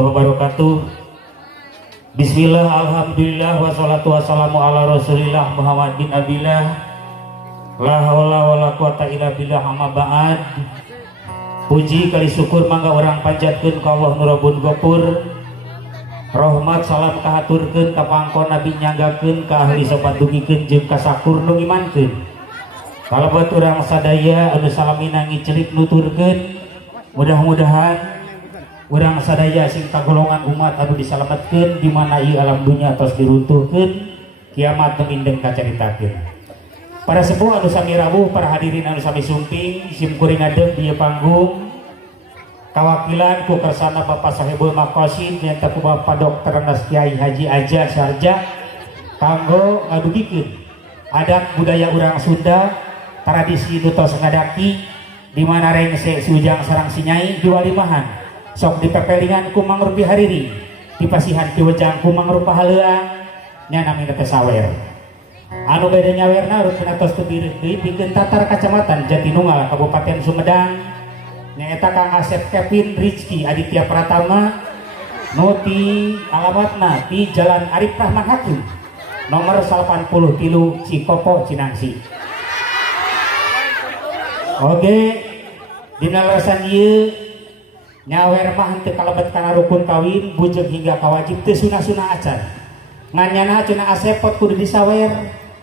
wabarakatuh. Bismillah, alhamdulillah, wassalatu wassalamu ala rasulillah Muhammad bin Abdillah. La haula wala quwata illa billah, amma ba'd. Puji kali syukur mangga orang panjatkeun ka Allah nu Rabbun Ghafur. Rahmat salam kahaturkeun ka pangkon Nabi, nyanggakeun ka ahli sobat dugikeun jeung ka sakur nu ngimankeun. Kalabat urang sadaya anu salamina ngicelik nuturkeun, mudah-mudahan urang sadaya sing kagolongan umat anu disalametkeun di mana ieu alam dunya tos diruntuhkeun, kiamat teu indeng kacaritakeun. Para sepuh anu sami rawuh, para hadirin anu sami sumping, sim kuring ngadeg di panggung kawakilan ku kersana Bapak Sahibul Maqasid nyata ku Bapak Dr. Andas Kiai Haji Aja Sarja kanggo ngadugikeun adat budaya urang Sunda, tradisi nu tos ngadaki di mana rengse si ujang sareng si nyai diwalimahan sok dipepelingan ku mangrup hariri dipasihan ti wejang ku mangrup haleuang nya namina teh sawer. Anu beda nyawerna rupina tos teu dipikeun tatar kacamatan Jatinunggal Kabupaten Sumedang nyaeta Kang Asep Kevin Rizky Aditya Pratama nu ti alamatna ti Jalan Arif Rahman Hakim nomor 83 Cikopo Cinangsi. Oke, dina leresan ieu nyawer mah henteu kalebet kana rukun kawin, bujeg hingga kawajib teu sunah-sunah acan. Nganyana cenah Asep pot kudu disawer,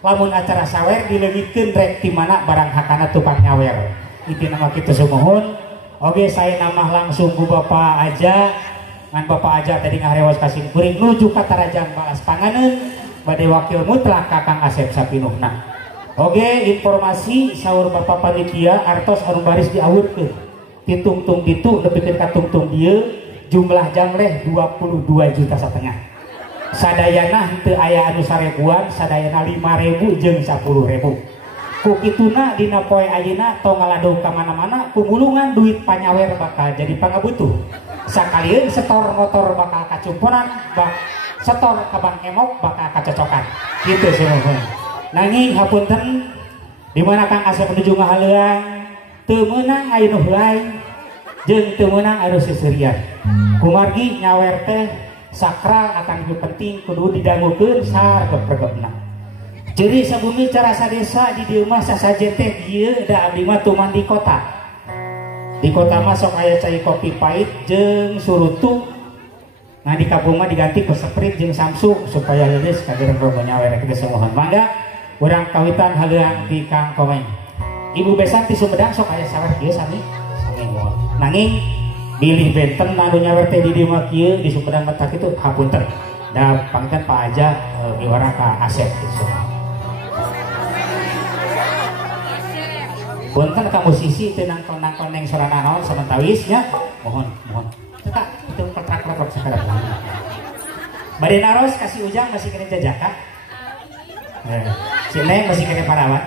lamun acara sawer dileungitkeun rek ti mana barang hakana tukang nyawer. Ieu nama kitu sumohon. Oke, saya nama langsung ku Bapak Aja. Ngan Bapak Aja tadi ngarewas kasih kuring nuju ka Tarajang balas panganeun bade wakil mutlak ka Kang Asep sapinuhna. Oke, informasi saur Bapak panitia artos anu baris diawurkeun. Tungtung ditu nepikeun ka tungtung dieu jumlah jangleh 22,5 juta. Sadayana henteu aya anu 1000-an, sadayana 5.000 jeung 10.000. Ku kituna dina poe ayeuna tong ngaladoh ka mana-mana kumulungan duit panyawer bakal jadi pangabutuh. Sakalieun setor motor bakal kacumpuran, setor ka Bang Emok bakal kacocokan. Kitu semoga. Nanging hapunten di mana Kang Asep menuju ngahaleuang teu meunang aya nu lain jeung teu meunang anu seserian. Kumargi nyawer teh sakral akan lebih penting kudu didangukeun sarep-repna. Jadi sabumi cara sadesa di dieu mah sasajen teh dieu da abdi mah tuman di kota. Di kota mah sok aya cai kopi pahit jeung surutu. Nah di kampung mah diganti ke Sprite jeung Samsu supaya leus kadereng rogo nyawer kitu samohon. Mangga urang kawitan haleuang di Kang Komeng. Ibu besan ti Sumedang sok aya sawer kieu sami mohon. Nanging bilih benten anu nyawer teh di dieu mah kieu di Sumedang mah tak kitu hapunten. Da pangkat Pak Aja diwarna ka Asep kitu. Punten ka musisi teu nangkon neng sorana naon samantawis nya. Mohon. Cetak itu petrak-petrak sakarep. Bade naros kasih ujang masih kene jajaka. Si Neng masih kene parawan.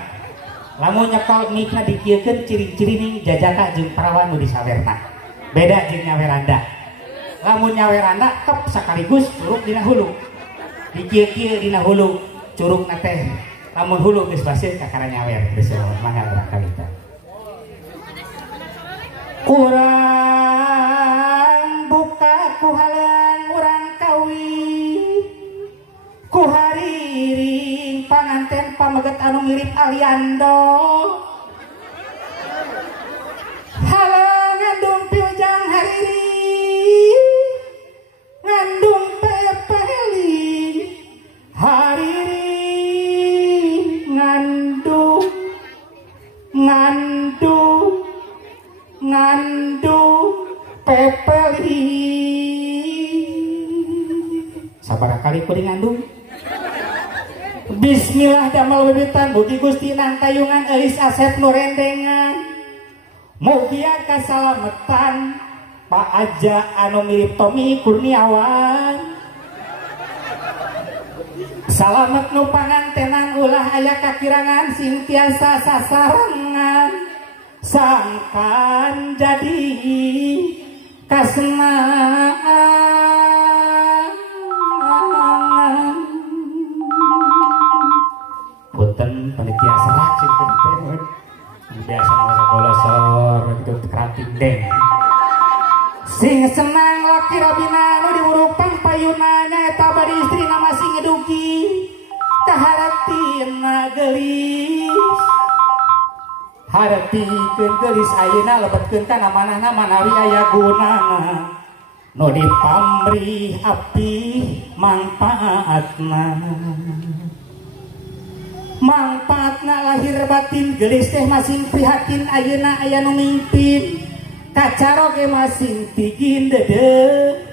Lamun nyekal mikna dikieukeun ciri-ciri ning jajaka jeung parawan nu disawerna. Beda jeung nyaweranda. Lamun nyaweranda kep sakaligus curug dina hulu. Dikieu-kieu dina hulu curugna teh. Lamun hulu geus basir kakara nyawer. Geus mangga urang kawita. Urang buka ku halan urang kawin ku hariring panganten pameget anu mirip Aliando halang ngandung piujang hariri ngandung pepeli hariri ngandung pepeli. Sabaraha kali kuring ngandung? Bismillah damel wiwitan mugi Gusti nang tayungan euis Asep nu rendengan. Mugia kasalametan Pak Aja anu mirip Tommy Kurniawan. Salamet nu pangantenan ulah aya kakirangan sing tiasa sasarengan. Sangkan jadi kasenangan. Punten panitia salah cingkeun teh biasa nama kolosor gitu kerating deng sing senang laki robinan ngadugi kaharatina gelis hartikeun gelis ayeuna lebetkeun kana manahna manawi aya gunana nu dipamrih api manfaatna lahir batin gelis teh masing prihatin ayeuna aya nu mimpin kacaro ge masing tigin dede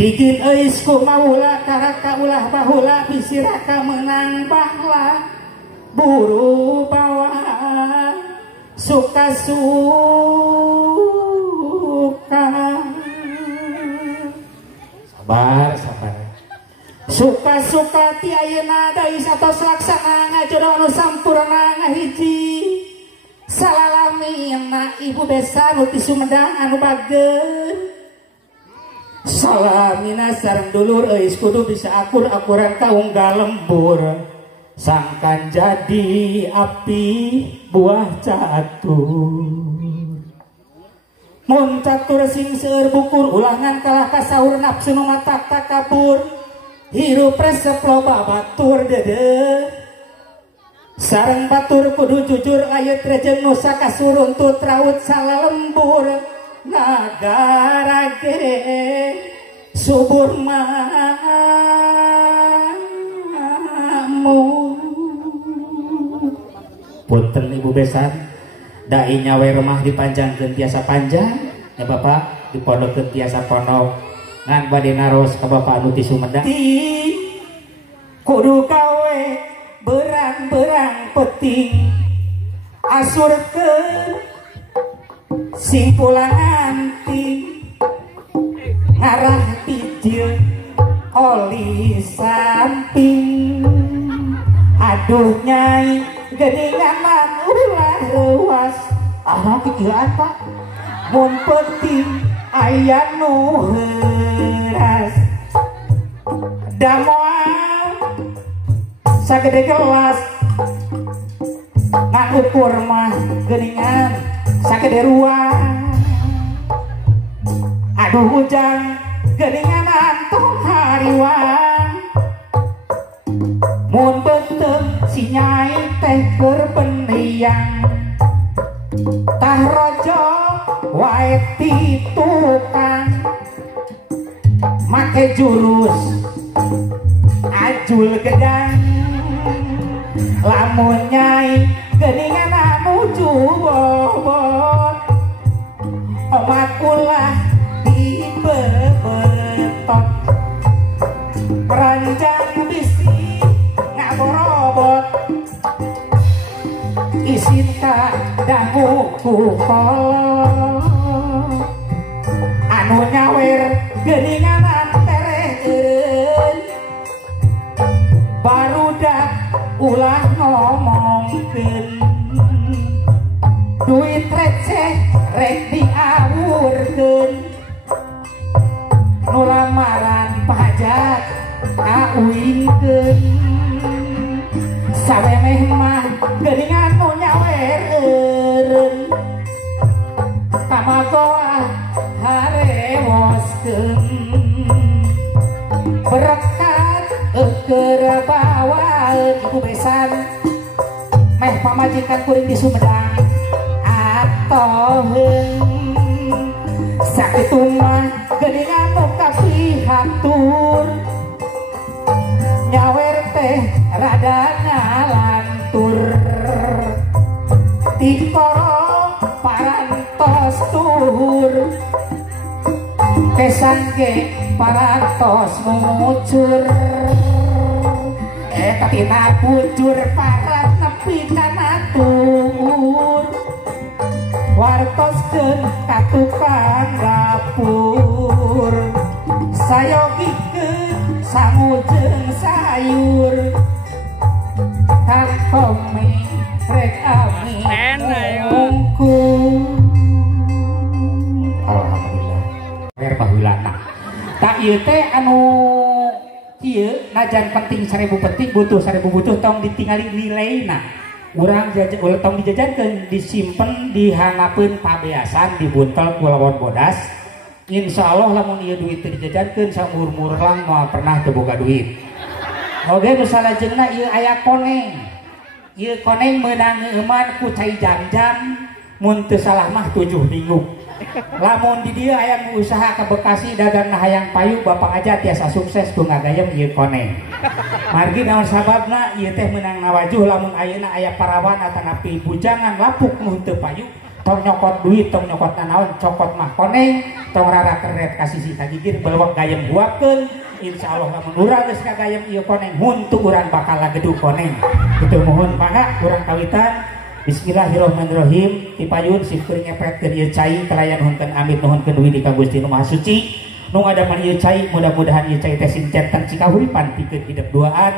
tigin eus ku maula karaka ulah baheula bisi raka meunang bahla buru bawa suka-suka sabar suka-suka ti ayeuna deui satos laksana ngajodoh nu sampurna ngahiji salalamina ibu desa nu ti Sumedang anu bageun salamina sareng dulur eus kudu bisa akur-akuran kaunggal lembur sangkan jadi api buah catur mun catur sing seueur bukur ulangan kalah kasaur nafsu nu matak takabur hirup resep loba batur dede sareng batur kudu jujur ayat rejeng nu sakasuruntut raut salalembur nagara ge subur mamu punten ibu besan dai nyawe remah dipanjangkeun tiasa panjang ya bapak dipondokkeun tiasa pondok ngan bade naros ka bapak anu ti Sumedang kudu gawe berang-berang penting asurkeun sing pulang anting ngarah pijil oli samping aduh nyai geningan ulah ruas pikiran pak mun penting aya nu heuras da moal sagede gelas ngan ukur mah geningan sagede ruang aduh ujang geningan antung hariwang mun beuteuh si nyai teh berpendiang tah rojo wae ti tukang make jurus ajul gedang lamun nyai geningan nuju bobot omat ulah dibebetot ranjang bisi ngaborobot isin ka dangu ku kolot anu nyawer geningan tereueun barudak ulah ngomongkeun duit receh rek diawurkeun nu lamaran pajak kauingkeun samemeh mah geuningan nu nyawereun pamagoa harewoskeun berkat keur bawaeun ibu besan meh pamajikan kuring di Sumedang atoheun sakitu mah geuningan nu kapihatur nyawer teh rada ngalantur tikoro parantos tuhur kesangge parantos ngucur tina bujur parat nepi kana tuhur wartoskeun ka tukang dapur sayogikeun sangujeng sayur kantong rek ami mungkul alhamdulillah wer bahulana tak ieu teh anu ieu najan penting 1000 penting butuh 1000 butuh tong ditingali nilaina urang tong dijajankeun disimpen dihanapeun pabeasan dibuntel ku lawan bodas Insya Allah lamun ieu duit teu dijajankeun saumur-umur lang moal pernah teu boga duit. Oge nu salajengna ieu aya koneng. Ieu koneng meunang ngeuman ku cai jam-jam mun teu salah mah 7 minggu. Lamun di dieu aya nu usaha ka Bekasi dagang hayang payu bapak aja tiasa sukses ku ngagayem ieu koneng. Margi naon sababna ieu teh meunang nawajuh lamun ayeuna aya parawan atanapi bujangan lapuk nu teu payu tong nyokot duit tong nyokot naon cokot mah koneng tong rara keret kasih si tagigir belwak gayem buakeun insyaallah lamun urang geus kagayem ieu koneng huntu urang bakal lagedu koneng kitu mohon mangga urang kawitan bismillahirrahmanirrahim dipayun sifkeun ngepretkeun ieu cai kalayan nuhunkeun amit nuhunkeun duwi di ka Gusti Nu Maha Suci nu ngadaman ieu cai mudah-mudahan ieu cai teh sincentan cikahuripan pikeun hidup duaan.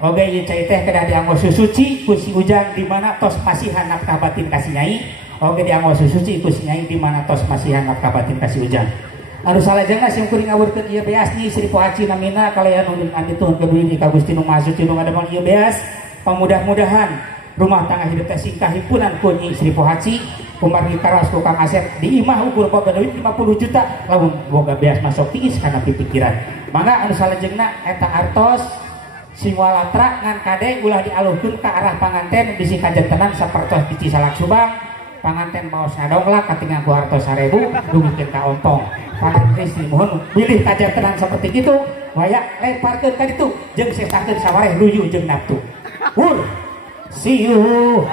Oge ieu cai teh kedah dianggo suci ku si Ujang di mana tos masih hanap ka batin kasih nyai. Oge dianggo suci ku si nyai di mana tos masih hanap ka batin kasih Ujang. Anu salajengna sim kuring ngawurkeun ieu beas ni Sri Pohaci namina kalayan nuhun amit tuhun keduwi di ka Gusti Nu Maha Suci nu ngadaman ieu beas pamudah-mudahan rumah tangga hidup teh singkah himpunan ku Nyi Sri Pohaci kumargi karas ku Kang Asep di imah ukur boga duit 50 juta lamun boga beas masuk tiis kana pikiran. Mangga anu salajengna eta artos sing walatra ngan kade ulah dialuhkeun ka arah panganten bisi kajentenan sapertos biji salak subang panganten baos ngadongklak katingal ku hartos 1000 dugikeun ka ompong. Panganten istri mohon pilih kajentenan seperti kitu waya leparkeun ka ditu jeung sesakeun sawareh luyu jeung naftu. See you.